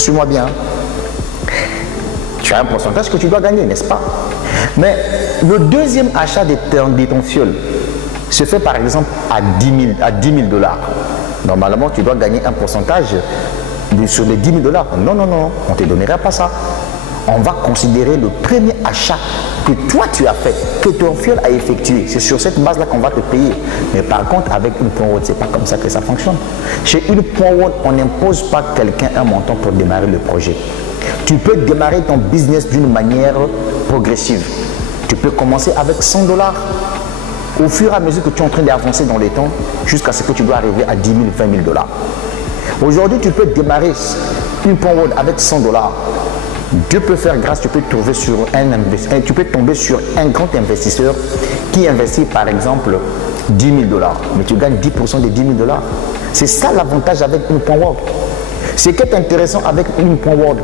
Suis-moi bien. Tu as un pourcentage que tu dois gagner, n'est-ce pas? Mais le deuxième achat de ton fioul se fait par exemple à 10 000 dollars. Normalement, tu dois gagner un pourcentage sur les 10 000 dollars. Non, non, non, on ne te donnera pas ça. On va considérer le premier achat que toi tu as fait, que ton fioul a effectué. C'est sur cette base-là qu'on va te payer. Mais par contre, avec une point haute, ce n'est pas comme ça que ça fonctionne. Chez une point haute, on n'impose pas à quelqu'un un montant pour démarrer le projet. Tu peux démarrer ton business d'une manière progressive. Tu peux commencer avec 100 dollars. Au fur et à mesure que tu es en train d'avancer dans les temps, jusqu'à ce que tu dois arriver à 10 000, 20 000 dollars. Aujourd'hui, tu peux démarrer une point haute avec 100 dollars. Dieu peut faire grâce, tu peux tomber sur un grand investisseur qui investit par exemple 10 000 dollars, mais tu gagnes 10% des 10 000 dollars. C'est ça l'avantage avec une point haute. Ce qui est intéressant avec une point haute,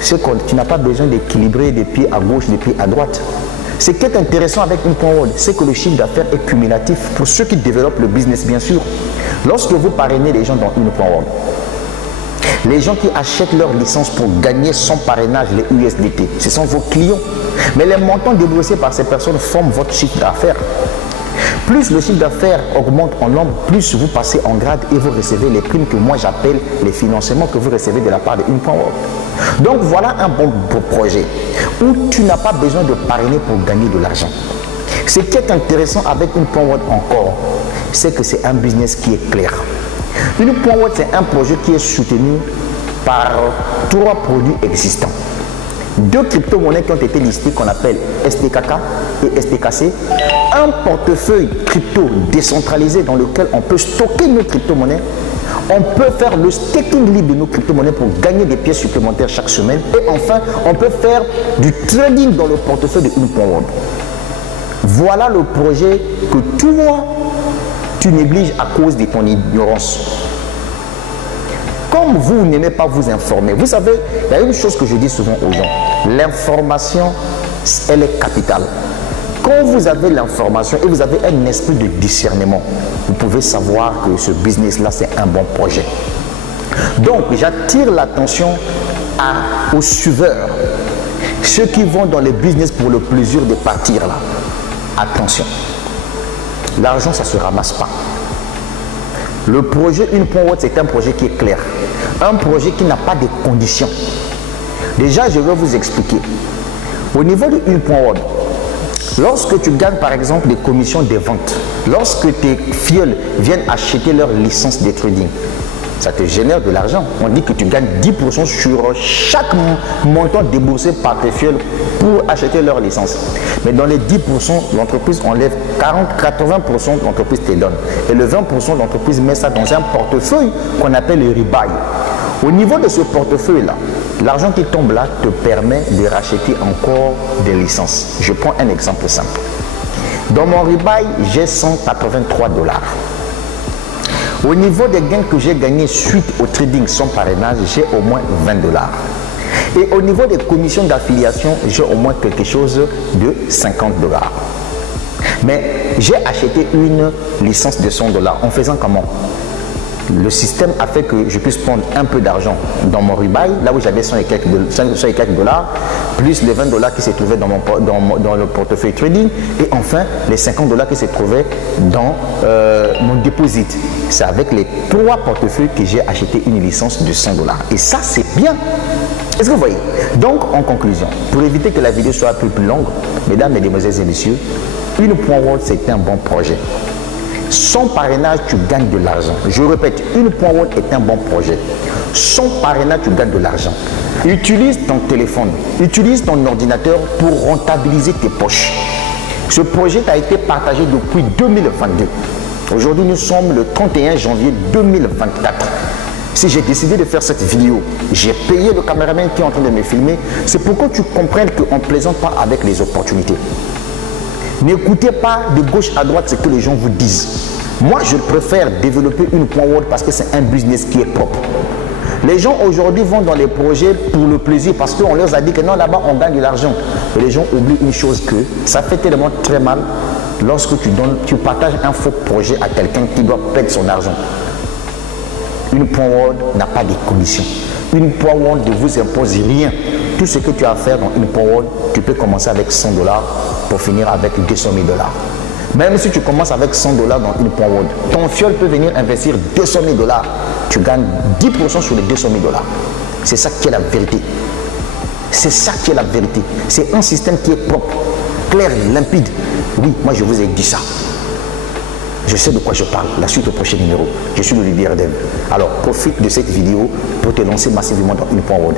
c'est que tu n'as pas besoin d'équilibrer des pieds à gauche, des pieds à droite. Ce qui est intéressant avec une point haute, c'est que le chiffre d'affaires est cumulatif pour ceux qui développent le business, bien sûr. Lorsque vous parrainez les gens dans une point haute, les gens qui achètent leur licence pour gagner son parrainage, les USDT, ce sont vos clients. Mais les montants déboursés par ces personnes forment votre chiffre d'affaires. Plus le chiffre d'affaires augmente en nombre, plus vous passez en grade et vous recevez les primes que moi j'appelle les financements que vous recevez de la part d'une point haute. Donc voilà un bon projet où tu n'as pas besoin de parrainer pour gagner de l'argent. Ce qui est intéressant avec une point haute encore, c'est que c'est un business qui est clair. Une point haute, c'est un projet qui est soutenu par 3 produits existants. 2 crypto-monnaies qui ont été listées qu'on appelle STKK et STKC. Un portefeuille crypto décentralisé dans lequel on peut stocker nos crypto-monnaies. On peut faire le staking libre de nos crypto-monnaies pour gagner des pièces supplémentaires chaque semaine. Et enfin, on peut faire du trading dans le portefeuille de une point haute. Voilà le projet que toi, tu négliges à cause de ton ignorance. Comme vous n'aimez pas vous informer, vous savez, il y a une chose que je dis souvent aux gens, l'information, elle est capitale. Quand vous avez l'information et vous avez un esprit de discernement, vous pouvez savoir que ce business-là, c'est un bon projet. Donc, j'attire l'attention aux suiveurs, ceux qui vont dans les business pour le plaisir de partir là. Attention, l'argent, ça ne se ramasse pas. Le projet Une Point Haute, c'est un projet qui est clair. Un projet qui n'a pas de conditions. Déjà, je vais vous expliquer. Au niveau de Une Point Haute, lorsque tu gagnes par exemple des commissions de vente, lorsque tes fioles viennent acheter leur licence de trading, ça te génère de l'argent. On dit que tu gagnes 10% sur chaque montant déboursé par tes fioles pour acheter leur licence. Mais dans les 10%, l'entreprise enlève 40-80%, l'entreprise te donne. Et le 20%, l'entreprise met ça dans un portefeuille qu'on appelle le rebuy. Au niveau de ce portefeuille-là, l'argent qui tombe là te permet de racheter encore des licences. Je prends un exemple simple. Dans mon rebuy, j'ai 183 dollars. Au niveau des gains que j'ai gagnés suite au trading sans parrainage, j'ai au moins 20 dollars. Et au niveau des commissions d'affiliation, j'ai au moins quelque chose de 50 dollars. Mais j'ai acheté une licence de 100 dollars en faisant comment? Le système a fait que je puisse prendre un peu d'argent dans mon rebuy, là où j'avais 100 et quelques dollars, plus les 20 dollars qui se trouvaient dans le portefeuille trading, et enfin les 50 dollars qui se trouvaient dans mon deposit. C'est avec les 3 portefeuilles que j'ai acheté une licence de 100 dollars. Et ça, c'est bien. Est-ce que vous voyez? Donc, en conclusion, pour éviter que la vidéo soit un peu plus longue, mesdames, mesdemoiselles et messieurs, Une Point Haute, c'est un bon projet. Sans parrainage, tu gagnes de l'argent. Je répète, Une Point Haute est un bon projet. Sans parrainage, tu gagnes de l'argent. Utilise ton téléphone, utilise ton ordinateur pour rentabiliser tes poches. Ce projet a été partagé depuis 2022. Aujourd'hui, nous sommes le 31 janvier 2024. Si j'ai décidé de faire cette vidéo, j'ai payé le caméraman qui est en train de me filmer, c'est pour que tu comprennes qu'on ne plaisante pas avec les opportunités. N'écoutez pas de gauche à droite ce que les gens vous disent. Moi, je préfère développer Une Point Haute parce que c'est un business qui est propre. Les gens aujourd'hui vont dans les projets pour le plaisir parce qu'on leur a dit que non, là-bas, on gagne de l'argent. Et les gens oublient une chose que ça fait tellement très mal lorsque tu partages un faux projet à quelqu'un qui doit perdre son argent. Une Point Haute n'a pas de conditions. Une Powerwall ne vous impose rien. Tout ce que tu as à faire dans une Powerwall, tu peux commencer avec 100 $ pour finir avec 200 000 $. Même si tu commences avec 100 $ dans une Powerwall, ton fiole peut venir investir 200 000 $. Tu gagnes 10% sur les 200 000 $. C'est ça qui est la vérité. C'est ça qui est la vérité. C'est un système qui est propre, clair, limpide. Oui, moi je vous ai dit ça. Je sais de quoi je parle. La suite au prochain numéro. Je suis Olivier Dev. Alors profite de cette vidéo pour te lancer massivement dans une Powerwall.